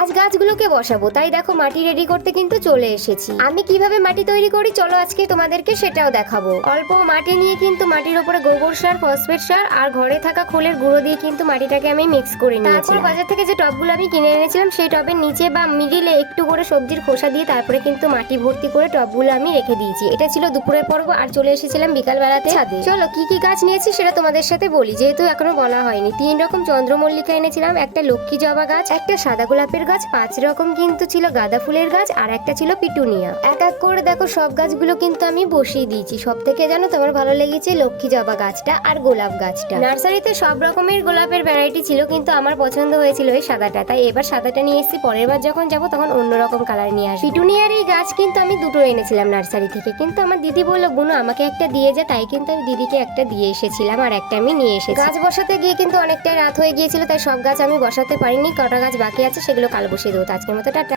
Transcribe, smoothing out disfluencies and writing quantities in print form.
আজ গাছগুলোকে বসাবো, তাই দেখো মাটি রেডি করতে কিন্তু চলে এসেছি। আমি কিভাবে মাটি তৈরি করি চলো আজকে তোমাদেরকে সেটাও দেখাবো। অল্প মাটি নিয়ে কিন্তু মাটির উপরে গোবর সার, ফসফেট সার আর ঘরে থাকা খোলের গুঁড়ো দিয়ে কিন্তু মাটিটাকে আমি মিক্স করে নিয়েছি। তারপর বাজার থেকে যে টবগুলো আমি কিনে এনেছিলাম সেই টবের নিচে বা মিডিলে একটু করে সবজির খোসা দিয়ে তারপরে কিন্তু মাটি ভর্তি করে টবগুলো আমি রেখে দিয়েছি। এটা ছিল দুপুরের পর্ব আর চলে এসেছিলাম বিকাল বেলাতে ছাদে। চলো কি কি গাছ নিয়েছি সেটা তোমাদের সাথে বলি, যেহেতু এখনো বলা হয়নি। 3 রকম চন্দ্রমল্লিকা এনেছিলাম, একটা লক্ষ্মী জবা গাছ, একটা সাদা গোলাপের গাছ, 5 রকম কিন্তু ছিল গাঁদা ফুলের গাছ আর একটা ছিল পিটুনিয়া। এক এক করে দেখো সব গাছগুলো কিন্তু আমি বসিয়ে দিয়েছি। সব থেকে জানো তোমার ভালো লেগেছে লক্ষ্মী জবা গাছটা আর গোলাপ গাছটা। নার্সারিতে সব রকমের গোলাপের ভ্যারাইটি ছিল কিন্তু আমার পছন্দ হয়েছিল এই সাদাটা, তাই এবার সাদাটা নিয়ে এসেছি। পরের বার যখন যাবো তখন অন্যরকম কালার নিয়ে আসি। পিটুনিয়ার এই গাছ কিন্তু আমি দুটো এনেছিলাম নার্সারি থেকে, কিন্তু আমার দিদি বললো বুনু আমাকে একটা দিয়ে যা, তাই কিন্তু আমি দিদিকে একটা দিয়ে এসেছিলাম আর একটা আমি নিয়ে এসেছি। গাছ বসাতে গিয়ে কিন্তু অনেকটাই রাত হয়ে গিয়েছিল, তাই সব গাছ আমি বসাতে পারিনি। কটা গাছ বাকি আছে সেগুলো কাল বসিয়ে দেবো। আজকের মতো টাটা।